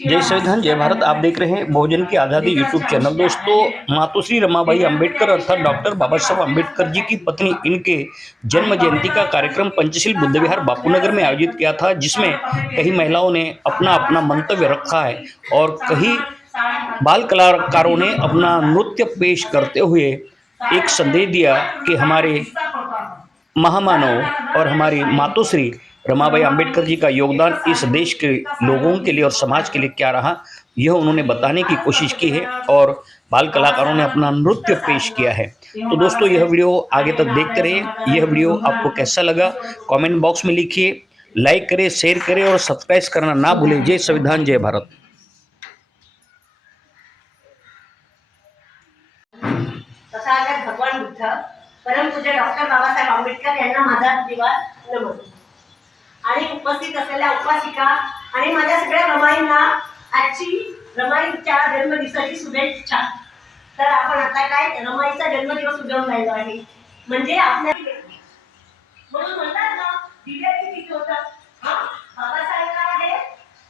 जय संविधान जय भारत। आप देख रहे हैं बहुजन की आज़ादी यूट्यूब चैनल। दोस्तों, मातोश्री रमाबाई अंबेडकर अर्थात डॉक्टर बाबा साहब अंबेडकर जी की पत्नी इनके जन्म जयंती का कार्यक्रम पंचशील बुद्ध विहार बापूनगर में आयोजित किया था, जिसमें कई महिलाओं ने अपना अपना मंतव्य रखा है और कई बाल कलाकारों ने अपना नृत्य पेश करते हुए एक संदेश दिया कि हमारे महामानव और हमारी मातोश्री रमाबाई अंबेडकर जी का योगदान इस देश के लोगों के लिए और समाज के लिए क्या रहा, यह उन्होंने बताने की कोशिश की है और बाल कलाकारों ने अपना नृत्य पेश किया है। तो दोस्तों, यह वीडियो आगे तक देखते रहिए। यह वीडियो आपको कैसा लगा कमेंट बॉक्स में लिखिए, लाइक करें, शेयर करें और सब्सक्राइब करना ना भूलें। जय संविधान जय भारत। भगवान बुद्ध परमपूज्य डॉक्टर बाबासाहेब आंबेडकर यांना माझा दिवाळ नमन आणि उपस्थित असलेल्या उपासिका आणि माझ्या सगळ्या रमाईंना आजची रमाईच्या जन्मदिवसाची शुभेच्छा। तर आपण आता काय रमाईचा जन्मदिवस उजवून राहिलो आहे, म्हणजे आपल्या म्हणून म्हणतात ना, दिव्याची किती होतं। बाबासाहेब काय आहे,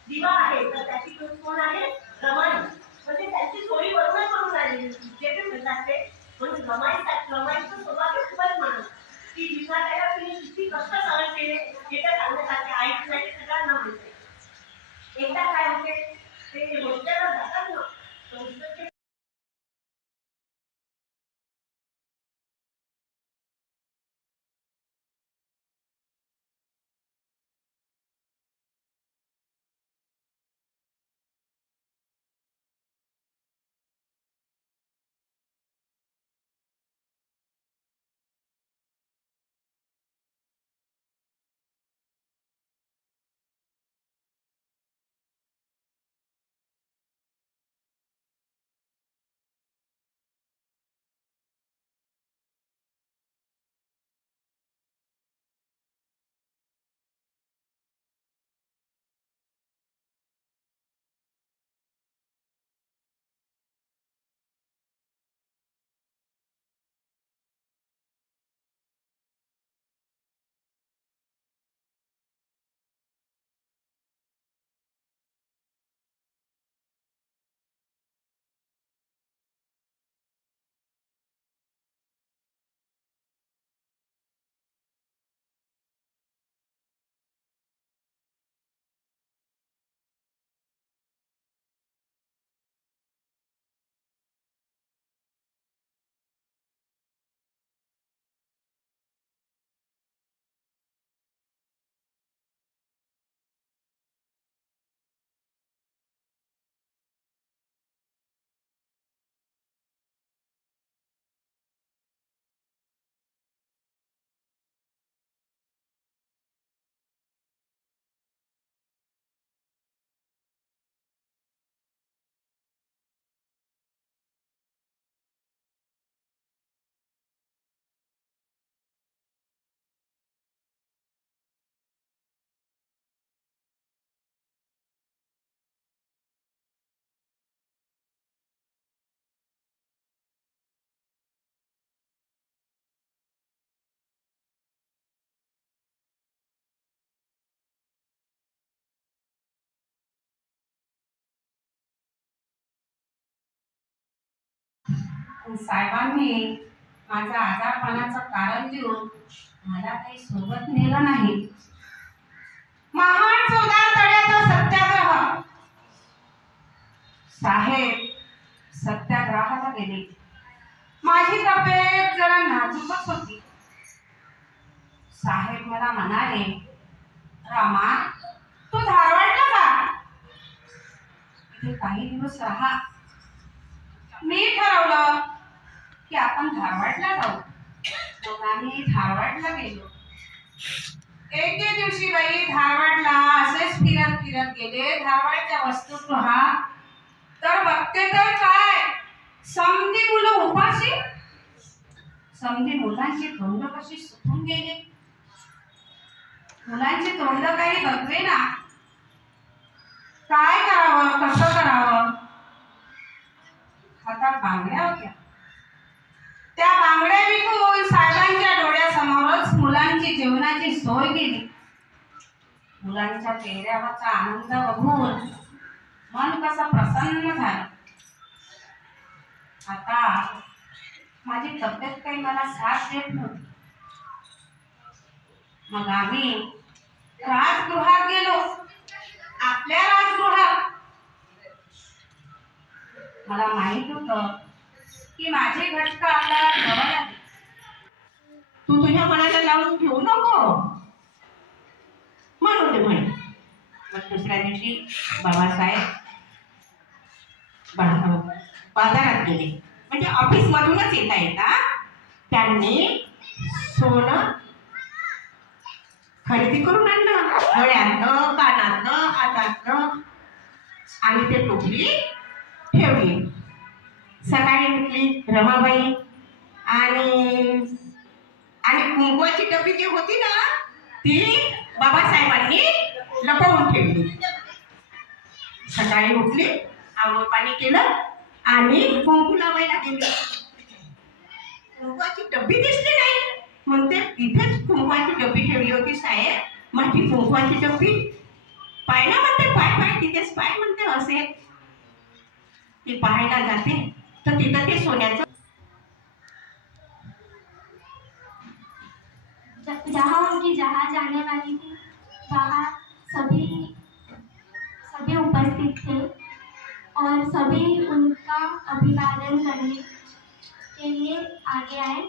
दिवा आहे, तर त्याची कोण आहे, रमाई। म्हणजे त्यांची सोयी बरोबर करून राहिली जे ते म्हणतात ते, म्हणून रमाईचं सौभाग्य खूपच मानलं की जीवनाला तिने किती कष्ट सहन केले हे काय सांगण्यासाठी ऐकण्याचे सगळ्यांना माहिती। एकदा काय होते, ते हॉस्टेलला जातात ना, साहेबांनी माझा आजारपणाचं कारण देऊन मला काही सोबत नेलं नाही। महान चौदार तळ्याचा सत्याग्रह, साहेब सत्याग्रहाला गेले। माझी तब्येत जरा नाजूकच होती। साहेब मला म्हणाले, रामा तू धारवाडला जा, इथे काही दिवस राहा। मी ठरवलं की आपण धारवाडला जाऊ। दोघांनी धारवाडला गेलो। एक दिवशी बाई धारवाडला असेच फिरत फिरत गेले धारवाडच्या वसतिगृहात, तर बघते तर काय, समधी मुलं उपाशी, समधी मुलांची तोंड कशी सुकून गेली, मुलांची तोंड काही बघवे ना। काय करावं, कसं करावं, हातात बांगड्या होत्या। त्या बांगड्या विकून साहेबांच्या डोळ्यासमोरच मुलांची जेवणाची सोय केली। मुलांच्या चेहऱ्यावरचा आनंद बघून मन असं प्रसन्न झालं. आता माझी तब्येत काही मला साथ देत नव्हती. मग आम्ही राजगृहात गेलो. आपल्या राजगृहात मला माहित होतं की माझे घटक आपल्याला जवळ आहे. तू तुझ्या मनाला लावून घेऊ नको म्हणून ते म्हणे. मग दुसऱ्या दिवशी बाबासाहेब बाजारात गेले. म्हणजे ऑफिस मधूनच येता येता त्यांनी सोनं खरेदी करून आणलं. गळ्यातलं, कानातलं, हातातलं, आणि ते टोपली ठेवली. सकाळी उठली रमाबाई आणि कुंकवाची डबी जी होती ना ती बाबासाहेबांनी लपवून ठेवली. सकाळी उठली, आंघोळ पाणी केलं आणि कुंकू लावायला गेली. कुंकवाची डबी दिसली नाही. म्हणते इथेच कुंकवाची डबी ठेवली होती साहेब, माझी कुंकवाची डबी पाहिला. म्हणते पाय तिथेच पाय म्हणते असे. ती पाहायला जाते तर तिथं ते सोन्याचं जहाँ उनकी जहाँ जाने वाली थी वहाँ सभी उपस्थित थे और सभी उनका अभिवादन करने के लिए आगे आए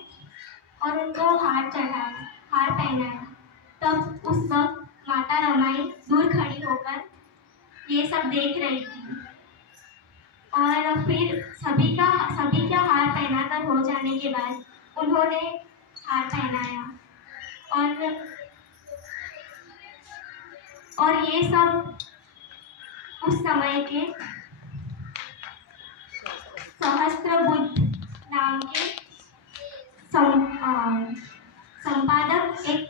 और उनको हार चढ़ाया, हार पहनाया. तब उस वक्त माता रमाई दूर खड़ी होकर ये सब देख रही थी और फिर सभी का हार पहनाकर हो जाने के बाद उन्होंने हार पहनाया और ये सब उस समय के सहस्त्र बुद्ध नाम के संपादक एक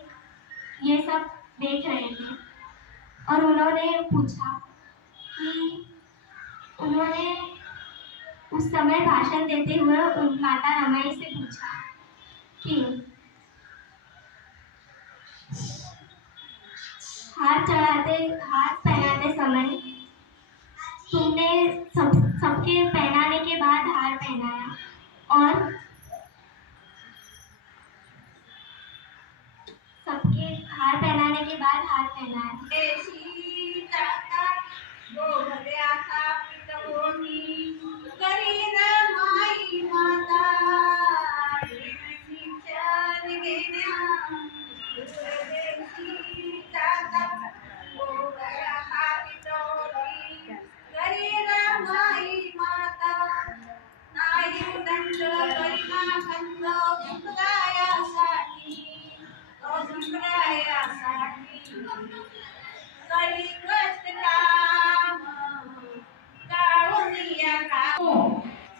ये सब देख रहे थे और उन्होंने पूछा कि उन्होंने उस समय भाषण देते हुए उन माता रमाई से पूछा कि हाथ पहनाते समय तुमने सबके पहनाने के बाद हार पहनाया और सबके हार पहनाने के बाद हार पहनाया.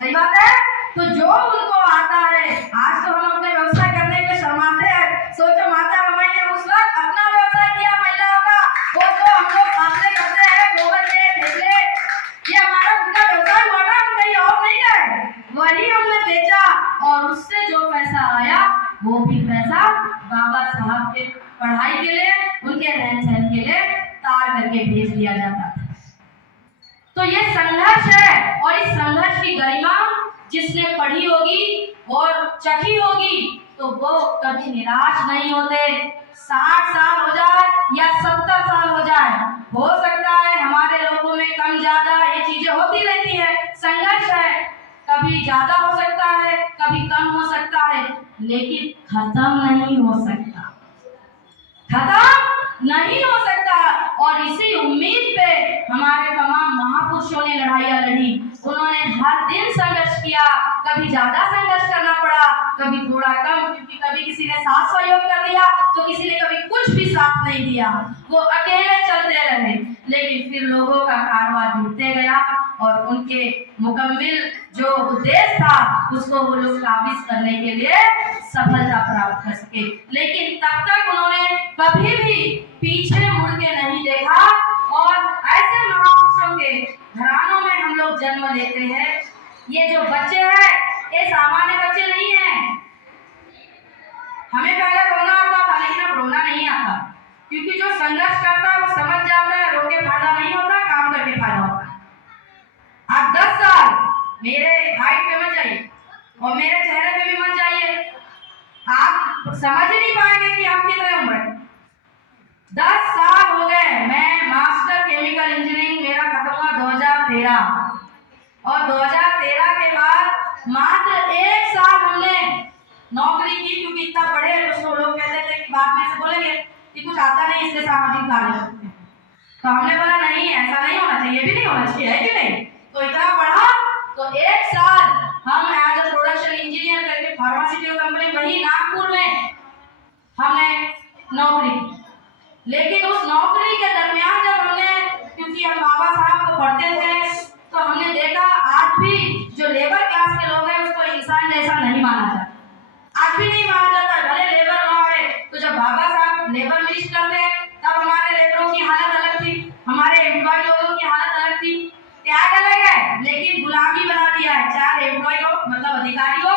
सही बात है. तो जो उनको आता है, आज तो हम अपने व्यवसाय करने के शर्माते हैं. सोचो माता रमाई ने उस वक्त अपना व्यवसाय किया महिलाओं का. वो जो हम लोग फासले करते हैं गोबर के ठेले, ये हमारा उनका व्यवसाय हुआ ना. हम कहीं और नहीं गए, वही हमने बेचा और उससे जो पैसा आया वो भी पैसा बाबा साहब के पढ़ाई के लिए, उनके रहन सहन के लिए तार करके भेज दिया जाता था. तो ये संघर्ष है और इस संघर्ष की गरिमा जिसने पढ़ी होगी और चखी होगी तो वो कभी निराश नहीं होते. 60 साल हो जाए या 70 साल हो जाए, हो सकता है हमारे लोगों में कम ज्यादा ये चीजें होती रहती है. संघर्ष है, कभी ज्यादा हो सकता है, कभी कम हो सकता है, लेकिन खत्म नहीं हो सकता, खत्म नहीं हो सकता. और इसी उम्मीद पे हमारे तमाम महापुरुषों ने लड़ाइयाँ लड़ी. उन्होंने हर दिन संघर्ष किया. कभी ज्यादा संघर्ष करना पड़ा, कभी थोड़ा कम, क्योंकि कभी किसी ने साथ सहयोग कर दिया तो किसी ने कभी कुछ भी साथ नहीं दिया. वो अकेले चलते रहे, लेकिन फिर लोगों का कारवां जुड़ते गया और उनके मुकम्मिल जो उद्देश्य था उसको वो लोग काबिज करने के लिए सफलता प्राप्त कर सके. लेकिन तब तक उन्होंने कभी भी पीछे मुड़ के नहीं देखा. और ऐसे महापुरुषों के घरानों में हम लोग जन्म लेते हैं. ये जो बच्चे हैं ये सामान्य बच्चे नहीं हैं. हमें पहले रोना आता था लेकिन अब रोना नहीं आता, क्योंकि जो संघर्ष करता है वो समझ जाता है रोके फायदा नहीं होता, काम करके फायदा होता है. मेरे हाइट पे मत जाइए और मेरे चेहरे पे भी मत जाइए। आप समझ ही नहीं पाएंगे कि हम कितने उम्र। 10 साल हो गए, मैं मास्टर केमिकल इंजीनियरिंग मेरा खत्म हुआ 2013 और 2013 के बाद मात्र 1 साल हमने नौकरी की, क्योंकि इतना पढ़े तो लोग कहते थे कि बाद में से बोलेंगे कि कुछ आता नहीं इसलिए सामाजिक कार्य करते हैं। तो हमने बोला नहीं, ऐसा नहीं होना चाहिए, भी नहीं होना चाहिए, है कि नहीं। तो इतना पढ़ा तो 1 साल हम एज अ प्रोडक्शन इंजीनियर करके फार्मास्यूटिकल कंपनी वही नागपुर में हमने नौकरी की। लेकिन उस नौकरी के दरमियान जब हमने, क्योंकि हम बाबा साहब को पढ़ते थे, तो हमने देखा आज भी जो लेबर क्लास के लोग हैं उसको इंसान जैसा नहीं माना जाता। आज भी नहीं माना जाता, भले लेबर लॉ है। तो जब बाबा साहब लेबर मिनिस्टर थे तब हमारे लेबरों की हालत अलग थी, हमारे एम्प्लॉय लोगों की हालत अलग थी। त्याग अलग है लेकिन गुलामी बना दिया है, चाहे एम्प्लॉय हो मतलब अधिकारी हो